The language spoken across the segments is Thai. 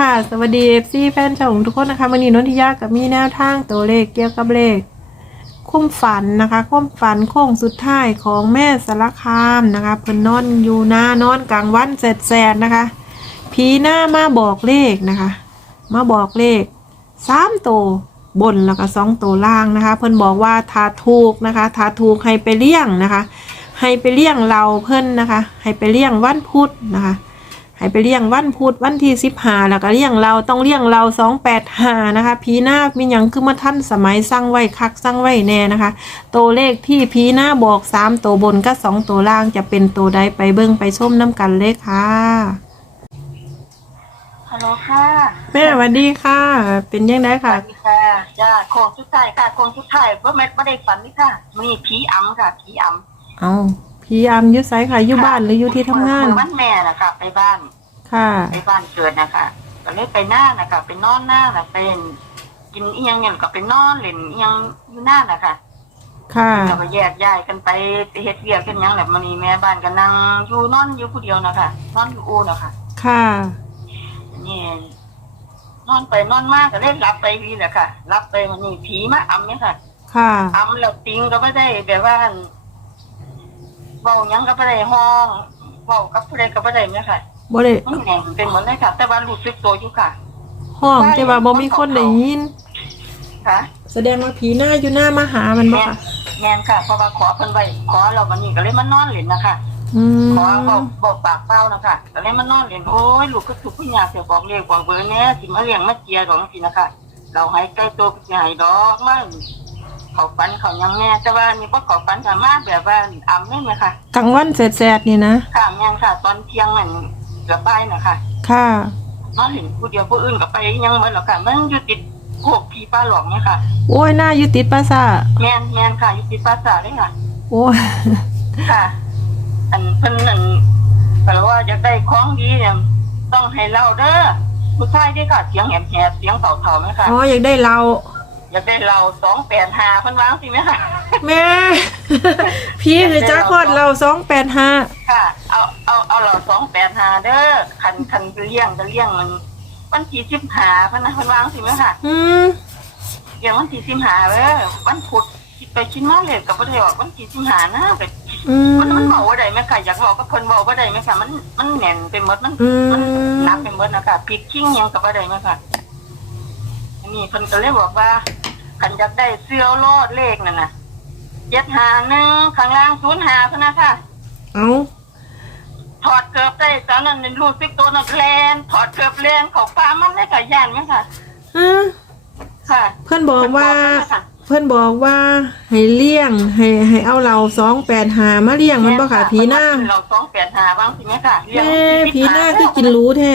ค่ะสวัสดี FC แฟนช่องทุกคนนะคะวันนี้นนทิยากับมีแนวทางตัวเลขเกี่ยวกับเลขคุ้มฝันนะคะคุ้มฝันโค้งสุดท้ายของแม่สารคามนะคะเพิ่นนอนอยู่หน้านอนกลางวันแสดๆนะคะผีหน้ามาบอกเลขนะคะ มาบอกเลขสามตัวบนแล้วก็สองตัวล่างนะคะ เพิ่นบอกว่าถ้าถูกนะคะถ้าถูกให้ไปเลี้ยงนะคะ ให้ไปเลี้ยงเราเพิ่นนะคะ ให้ไปเลี้ยงวันพุธนะคะ ให้ไปเลี้ยงวันพุธวันที่สิบหาแล้วก็เลี้ยงเราต้องเลี้ยงเราสองแปดหานะคะพีหน้ามีหยังคือมาท่านสมัยสร้างไว้คักสร้างไว้แน่นะคะ ตัวเลขที่พีหน้าบอกสามตัวบนก็สองตัวล่างจะเป็นตัวใดไปเบิ้งไปชมน้ำกันเลยค่ะฮัลโหลค่ะแม่สวัสดีค่ะ เป็นยังไงสค่ะ วัสดีค่ะจ้าโคงสุดท้ายค่ะโคงสุดท้ายว่าไม่ไม่ได้ฝันนี่ค่ะ มีผีอำค่ะผีอำเอา พีอามอยุไซค่ะอยู่บ้านหรืออยู่ที่ทำงานเมื่อวันแม่นะคะไปบ้าน ค่ะ ไปบ้านเกิดนะคะก็เลยไปหน้านะคะไปนอนหน้านะเป็นกินอีหยังเนี่ยก็ไปนอนเล่นอีหยังอยู่หน้านะคะค่ะ แล้วก็แยกย้ายกันไปไปเฮ็ดเวียกกันหยังแบบมันนี่แม่บ้านก็นั่งอยู่นอนอยู่ผู้เดียวนะคะนอนอยู่อูนะคะค่ะ นี่นอนไปนอนมากก็เล่นรับไปนี่แหละค่ะรับไปมันนี่ผีมาอำเนี่ยค่ะค่ะ อำแล้วติงก็ไม่ได้แบบว่า เบาหยังก็ไม่ได้ห้องเบากับผู้ใดก็ไม่ได้เนี่ยค่ะบ่ได้มันแหงเป็นหมดเลยค่ะ แต่ว่ารู้สึกตัวอยู่ค่ะห้องแต่ว่าบ่มีคนได้ยิน ค่ะแสดงว่าผีหน้าอยู่หน้ามาหามันบ่แม่นค่ะ แม่นค่ะเพราะว่าขอเพิ่นไว้ขอเราวันนี้ก็เลยมานอนเล่นนะคะ อืมขอเบาเบาปากเป้านะคะก็เลยมานอนเล่นโอ้ยลูกก็ถูกพี่ยาเสียบอกเรียกบอกเบอร์เนี้ยสิมาเลี้ยงมาเจียดอกสินะคะ เราให้ใกล้ตัวก็สิให้ดอกมัน เขาฝันเขายังแม่แต่ว่านี่พวกเขาฝันสามารถแบบว่าอำได้ไหมคะกลางวันแสดๆนี่นะค่ะแม่นค่ะ ตอนเที่ยงนั่นเกือบบ่ายนะคะค่ะนอนเห็นผู้เดียวผู้อื่นก็ไปยังเหมือนหรอกค่ะมันอยู่ติดโขกผีป้าหลอกเนี่ยค่ะ โอ้ยหน้าอยู่ติดปราสาทแม่นแม่นค่ะอยู่ติดปราสาทเลยค่ะ โอ้ยค่ะ อันเพิ่นนั่นแต่ว่าอยากได้ของดีเนี่ยต้องให้เราเด้อผู้ชายด้วยค่ะเสียงแหบแหบๆเสียงเต่าๆไหมค่ะอ๋ออยากได้เรา อยากได้เราสองแปดหาเพิ่นวางสิไหมค่ะแม่ พี่คือจ้าคอดเราสองแปดห้าค่ะ เอาเอาเอาเราสองแปดหาเด้อคันคันจะเลี้ยงจะเลี้ยงมันวันที่สิบหาเพิ่นนะเพิ่นวางสิไหมค่ะอืมเลี้ยงวันที่สิบหาเด้อวันพุธคิดไปคิดมาเลยกับบ่ได้ออกวันที่สิบหานะไปอืมมันมันเบาว่าได้ไหมค่ะอยากบอกกับเพิ่นเบาว่าได้ไหมค่ะมันมันแน่นไปหมดมัน อืมมันหนักไปหมดนะคะพริกขิงหยังกับว่าได้ไหมค่ะอั นนี้เพิ่นก็เลยบอกว่าขันอยากได้เสื้อโลดเลขนั่นน่ะเจ็ดหาหนึ่งข้างล่างศูนย์หาเพิ่นนะค่ะ เอาถอดเกือบได้ตอนนั้นรู้สึกตัวนักแลนถอดเกือบแลนเขาฟ้ามันได้กับย่านไหมค่ะอะค่ะเพื่อนบอกว่าเพิ่นบอกค่ะเพื่อนบอกว่าให้เลี้ยง ให้ให้เอาเราสองแปดหามาเลี้ยงมันบ่ค่ะผีหน้าเราสองแปดหาบ้างสิไหมค่ะเรื่องแม่ที่ผีหน้าที่กินรู้แท้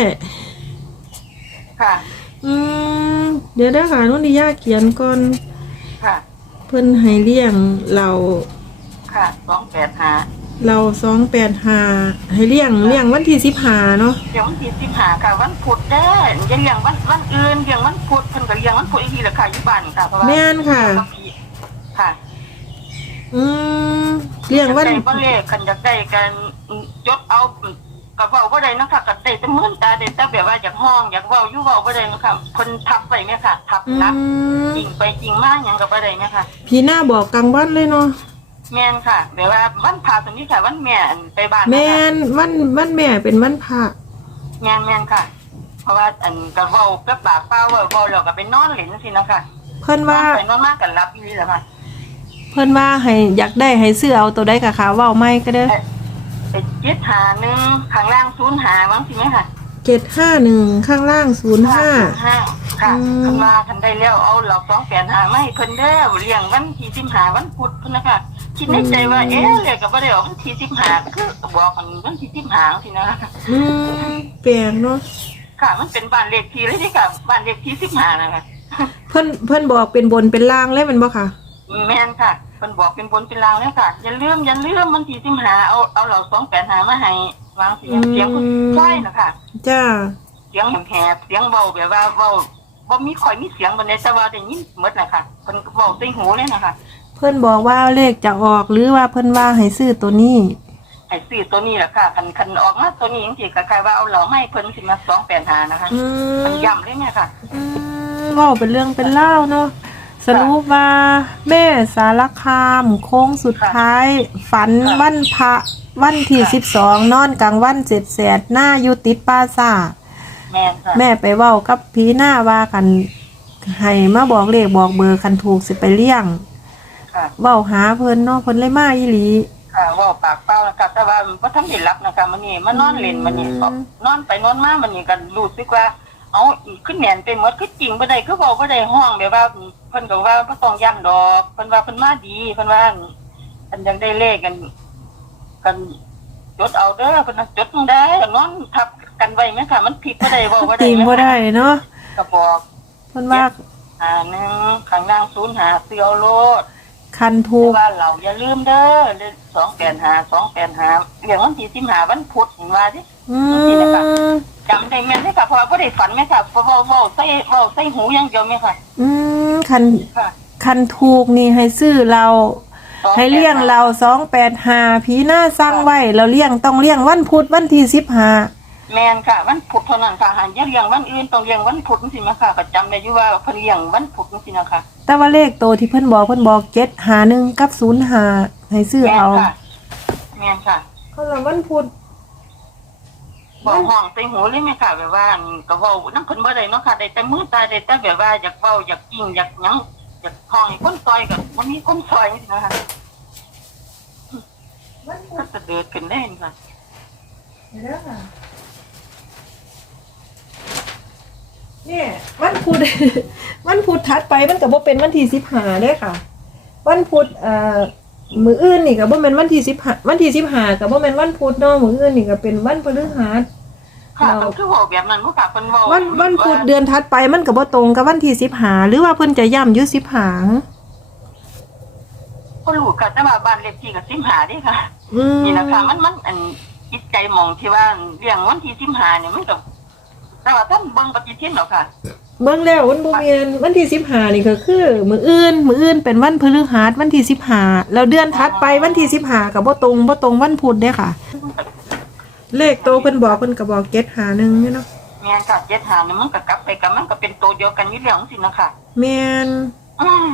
ค่ะ อืม เดี๋ยวได้ค่ะนุ่นดิยาเขียนก่อนค่ะ เพื่อนให้เลี้ยงเราค่ะสองแปดหาเราสองแปดหาให้เลี้ยงเลี้ยงวันที่สิบหาเนาะเดี๋ยววันที่สิบหาค่ะวันพุธเด้ออย่าเลี้ยงวันวันอื่นเลี้ยงวันพุธเพิ่นก็เลี้ยงวันพุธอีกทีละค่ะอยู่บ้านค่ะเพราะว่าแม่นค่ะ ค่ะ อืมเลี้ยงวันได้บ่เลขคันอยากได้กันยกเอา กระเป๋าบ่ได้เนาะคะก็ได้แต่มื่นตาได้แต่แบบว่าอยากห้องอยากเว้าอยู่เว้าบ่ได้เนาะค่ะคนทับไปแม่ค่ะ ทับอืนักมจริงไปจริงมาหยังก็บ่ได้แม่ค่ะผีหน้าบอกกลางวันเลยเนาะแม่นค่ะแบบว่าวันพาตรงนี้ค่ะวันแม่อันไปบ้านแม่นะคะนวันวันแม่เป็นวันพระแม่นแม่นค่ะ เพราะว่าอันก็เว้ากับปากเปล่าเว้าเว้าแล้วก็ไปนอนเล่นจังซี่เนาะค่ะเพิ่นว่า ไปนอนมากกันรับอยู่นี่แหละค่ะ เพิ่นว่าให้อยากได้ให้ซื้อเอาตัวใดกับขาเว้าไม่ก็เด้อไปเจ็ดหาหนึ่งข้างล่างศูนย์หาบ้างสิไหมค่ะเจ็ดห้าหนึ่งข้างล่างศูนย์ห้าห้าค่ะอืมคันว่าคันได้แล้วเอาเหล่าสองแปดหาไม่เพิ่นเด้อเลี้ยงวันที่สิบหาวันพุธเพิ่นนะคะคิดในใจว่าเอ๊ะเลยกับว่าได้ออกวันที่สิบหาก็คือบอกกันวันที่สิบหาสินะอืมแปลกเนาะค่ะ มันเป็นบ้านเลขที่เลยที่ค่ะบ้านเลขที่สิบหานะคะเพิ่นเพิ่นบอกเป็นบนเป็นล่างเลยแมันบ่ค่ะ แม่นค่ะ เพิ่นบอกเป็นบนเป็นลางเลยค่ะอย่าลืมอย่าลืมวันที่สิบหาเอาเอาเหล่าสองแปดหามาให้วางเสียงเสียงคุณใช่นะคะจ้าเสียงแหบๆเสียงเบาแบบว่าเบาบ่มีข่อยมีเสียงบันไดแต่ว่าได้ยินหมดนะคะเพิ่นก็เบาใส่หูเลยนะคะเพิ่นบอกว่าเลขจะออกหรือว่าเพิ่นว่าให้ซื้อตัวนี้ไอ้สี่ตัวนี้แหละค่ะคันคันออกมาตัวนี้จริงๆก็คล้ายว่าเอาเหล่าให้เพิ่นสิมาสองแปดหานะคะอืมมันย้ำเลยเนี่ยค่ะอืมเว่าเป็นเรื่องเป็นเล่าวเนาะ สรุปว่าแม่สารคามโค้งสุดท้าย ฝันค่ะวันพระวันที่ค่ะสิบสองนอนกลางวันเจ็ดแสดหน้าอยู่ติดปราสาทแม่นค่ะแม่ไปเว้ากับพีหน้าว่ากันให้มาบอกเลขบอกเบอร์คันถูกสิไปเลี้ยงค่ะเว้าหาเพิ่นเนาะเพิ่นเลยมาอีหลี ค่ะเว่าปากเป้านะคะแต่ว่าบ่ทันได้รับนะคะมันนี่มานอนเล่นมันนี่อืม นอนไปนอนมามันนี่ก็รู้สึกว่า เอาขึ้นแหนนไปหมดคือจริงบ่ได้คือเว้าบ่ได้ห้องแบบว่าเพิ่นก็ว่าบ่ต้องย่านดอกเพิ่นว่าเพิ่นมาดีเพิ่นว่าอันยังได้เลขกัน กันจดเอาเด้อเพิ่นว่าจดลงได้นอนทับกันไว้ไหมค่ะมันผิดบ่ได้เว้าบ่ได้จริงบ่ได้เนาะก็บอกเพิ่นว่าอ่าหนึงข้างล่าง0หาเสือเอาโลด คันถูแต่กว่าเราอย่าลืมเด้อเลข285 285เรื่องวันที่15วันพุธเห็นว่าดิ อืมจำได้แม่นไหมค่ะเพราะว่าบ่ได้ฝันไหมค่ะเพราะว่าเว้าใส่เว้าใส่หูอย่างเดียวไหมค่ะอืมคันค่ะคันถูกนี่ให้ซื้อเรา ให้เลี้ยงเราสองแปดหาผีหน้าสร้างไว้ เราเลี้ยงต้องเลี้ยงวันพุธวันที่สิบหา แม่นค่ะ วันพุธเท่านั้นค่ะหาอย่าเลี้ยงวันอื่นต้องเลี้ยงวันพุธจังซี่มาค่ะก็จำได้อยู่ว่าเพิ่นเลี้ยงวันพุธจังซี่นะคะแต่ว่าเลขโตวที่เพิ่นบอกเพิ่นบอกเจ็ดหาหนึ่งกับศูนย์หาให้ซื้อแม่นเอา ค่ะแม่นค่ะก็ละวันพุธบอกห้องใส่หูเลยไหมค่ะแบบว่าอั่นก็เว้านํเพิ่นบ่ได้เนาะค่ะได้แต่มือตายได้แต่แบบว่าอยากเว้าอยากกิ้งอยากหยังอยากห้องให้คนซอยก็บ่มีคนซอยจังซี่นะคะวันพุก็ธจะเดือดขึ้นได้ค่ะเด้อค่ะ เนี่ยวันพุธ วันพุธถัดไปมันก็บ่เป็นวันที่สิบหาเด้อค่ะ วันพุธเอ่อมืออื่นนี่ก็บ่แม่นวันที่สิบหาวันที่สิบหาก็บ่แม่นวันพุธเนาะมืออื่นนี่ก็เป็นวันพฤหัสค่ะเราก็คือเว้าแบบนั้นบ่ค่ะเพิ่นเว้าวันวันพุธเดือนถัดไปมันก็บ่ตรงกับวันที่สิบหาหรือว่าเพิ่นจะย่ำอยู่สิบหาก็รู้ค่ะแต่ว่าบ้านเลขที่ก็15เด้ค่ะอืมนี่นะคะมันมันอันจิตใจหมองที่ว่าเรื่องวันที่สิบห้าเนี่ยมันก็ แต่ว่าท่านเบิ่งปฏิทินหรอกค่ะ เบิ่งแล้ววันบ่แม่นวันที่สิบหานี่ก็คือ มื้ออื่น มื้ออื่นเป็นวันพฤหัสวันที่สิบหาแล้วเดือนถัดไปวันที่สิบหาก็บ่ตรงบ่ตรงวันพุธเด้ค่ะ เลขโตเพิ่นบอกเพิ่นก็บอกเจ็ดหาหนึ่งเนี่ยเนาะแม่นค่ะเจ็ดหาเนี่ยมันก็กลับไปกับมันก็เป็นตัวเดียวกันอยู่แล้วสินะคะแม่นอืม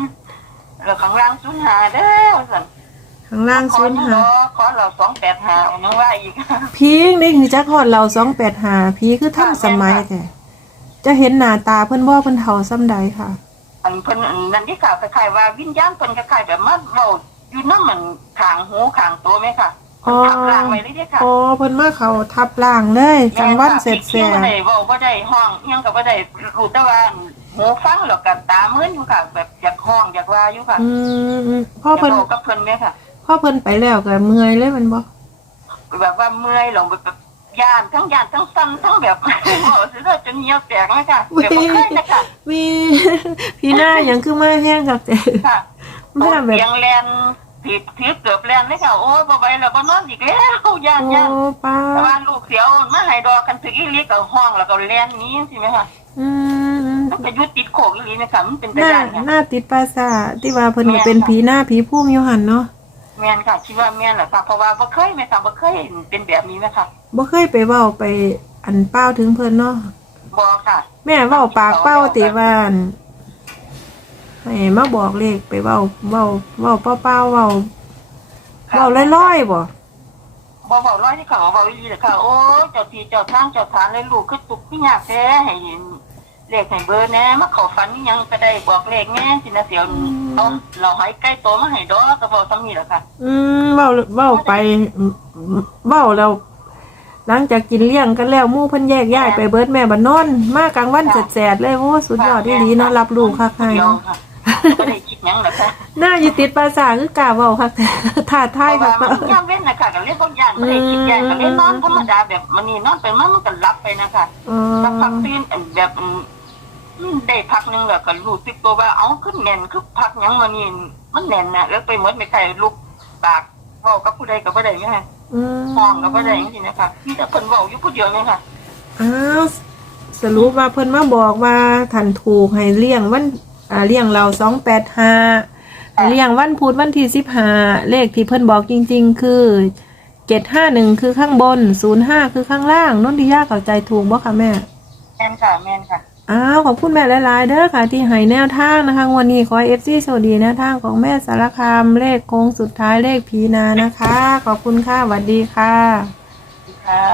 แล้วข้างล่างศูนย์หาเด้อสั่น ข้างล่างขอศูนย์นี่หาเนาะขอเราสองแปดหาเอานึกว่าอีกพีงได้คือจักฮอดเรา285พีคือทันสมัยแท้จะเห็นหน้าตาเพิ่นบ่เพิ่นเฒ่าส่ำใดค่ะ อันเพิ่นอันนั่นที่ข่าวคล้ายๆว่าวิญญาณเพิ่นคล้ายๆแบบมาเว้าอยู่นำมันขางหูขางตัวไหมค่ะอ๋อ ทับร่างไว้เลยเด้อค่ะอ๋อเพิ่นมาเขาทับล่างเลยกลางวันเสร็จแม่แสนค่ะพี่คิดบ่ได้เว้าบ่ได้ห้องอิหยังก็บ่ได้รู้แต่ว่าหูฟังแล้วก็ตามึนอยู่ค่ะ แบบอยากห้องอยากว่าอยู่ค่ะอืมอืมพ่ออยากเพิ่น เว้ากับเพิ่นแม่ค่ะ พ่อเพิ่นไปแล้วก็เมื่อยเลยแมันบ่แบบว่าเมื่อยหลงแบบย่านทั้งย่านทั้งซ้ำทั้งแบบเว้าสิเด้อจนเหนียวแตกเลยค่ะแบบบ่เคยนะคะมีพี่หน้าหยังคือมาแห้งครับแต่ค่ะมาแบบ เสียงแลนถือถือเกือบแลนเลยค่ะโอ้ยบ่ไหวแล้วบ่นอนอีกแล้วย่านโอ้ย่านป้าแต่ว่าลูกเสียวมาให้ดอกกันถึงอีหลีก็ห้องแล้วก็แลนหนี้สิแม่ค่ะอืมมันก็อยู่ติดโขกอีหลีนะคะมันเป็นหตาน้าย่านค่ะ หน้าติดปราสาทที่ว่าเพิ่นก็เป็นผีหน้าผีพุ่มอยู่หั่นเนาะ แม่นค่ะคิดว่าแม่นแหละค่ะเพราะว่าบ่เคยแม่ค่ะบ่เคยเห็นเป็นแบบนี้แม่ค่ะบ่เคยไปเว้าไปอันเป้าถึงเพิ่นเนาะบ่ค่ะ แม่เว้าปากเป้าติว่าอั่นให้มาบอกเลขไปเว้าเว้าเว้าเป้าๆเว้าเว้าลอยๆบ่บ่เว้าร้อยที่เขาเว้าอีหลีเลยค่ะ โอ้ยเจ้าที่เจ้าทางเจ้าทางเลยลูกคือตุกพี่ยากแท้ให้ เลขให้เบอร์แหน่มาเข้าฝันนี่ยังก็ได้บอกเลขแม่สินะเสียวเอาเราให้ใกล้โตมาให้ดอกก็บ่ซ้ำนี่แหละค่ะ อืมเว้าเว้าไปเว้าแล้ว หลังจากกินเลี้ยงกันแล้วหมู่เพิ่นแยกย้ายไปเบิดแม่บัดนอน มากลางวันแสดๆเลยโอ้สุดยอดที่ดีเนาะรับรู้คักให้เดียวเนาะค่ะบ่ได้คิดหยังหรอกค่ะหน้าอยู่ติดปราสาทคือกล้าเว้าคักแต่ท่าทายเพคัราะกว่ามันยามเว้นนะคะก็เลยบ่ย่านบ่ได้คิดย่านก็เลยนอนธรรมดาแบบมันนี่นอนไปมันมันก็หลับไปนะคะ อืสักพักมตื่นอันแบบอืมอืม ได้พักหนึงแล้วก็รู้สึกตัวว่าเอาขึ้นแน่นคือพักหยังมานี่มันแน่นน่ะแล้วไปหมดไม่ใครลุกปากเว้ากับผู้ใดก็บ่ได้แม่ค่ะอืมห้องก็บ่ได้จังซี่นะคะมีแต่เพิ่นเว้าอยู่ผู้เดียวแม่ค่ะ อ้าวสรุปว่าเพิ่นมาบอกว่าท่านถูกให้เลี้ยงวันอ่าเลี้ยงเรา285ให้เลี้ยงวันพุธวันที่15เลขที่เพิ่นบอกจริง ๆ คือเจ็ดห้าหนึ่งคือข้างบนศูนย์ห้าคือข้างล่างนนทิยาเข้าใจถูกบ่คะแม่ แม่นค่ะแม่นค่ะ อ้าวขอบคุณแม่หลาย ๆ เด้อค่ะ ที่ให้แนวทางนะคะวันนี้ขอเอฟซีโชคดีแนวทางของแม่สารคามเลขโค้งสุดท้ายเลขพีนานะคะ ขอบคุณค่ะสวัสดีค่ะ ค่ะ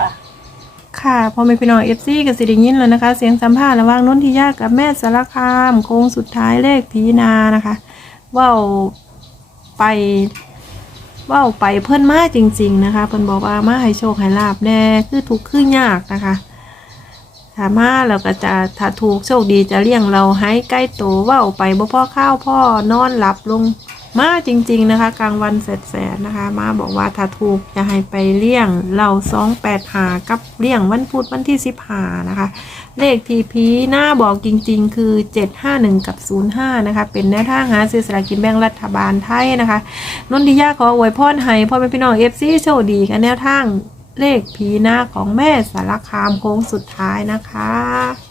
ค่ะพอไม่พี่น้องเอฟซีกับสิริยินแล้วนะคะ เสียงสัมภาษณ์ระหว่างนนทิยากับแม่สารคามโค้งสุดท้ายเลขพีนานะคะเว่าไปเว่าไปเพื่อนมาจริง ๆ นะคะเพิ่นบอกว่ามาให้โชคให้ลาบแน่คือถูกข์คือยากนะคะ ถ้ามาเราก็จะถ้าถูกโชคดีจะเลี้ยงเราให้ใกล้โตว่าไปบ่พ่อข้าวพ่อนอนหลับลงมาจริง ๆนะคะ กลางวันแสนๆนะคะ มาบอกว่าถ้าถูกจะให้ไปเลี่ยงเราสองแปดหากับเลี่ยงวันพุธวันที่สิบหานะคะ เลขทีพีหน้าบอกจริง ๆ คือเจ็ดห้าหนึ่งกับศูนย์ห้านะคะ เป็นแนวทางหาซื้อสลากกินแบ่งรัฐบาลไทยนะคะนนทิยาขออวยพรให้พ่อแม่พี่น้องเอฟซีโชคดีกันแนวทาง เลขผีหน้าของแม่สารคามโค้งสุดท้ายนะคะ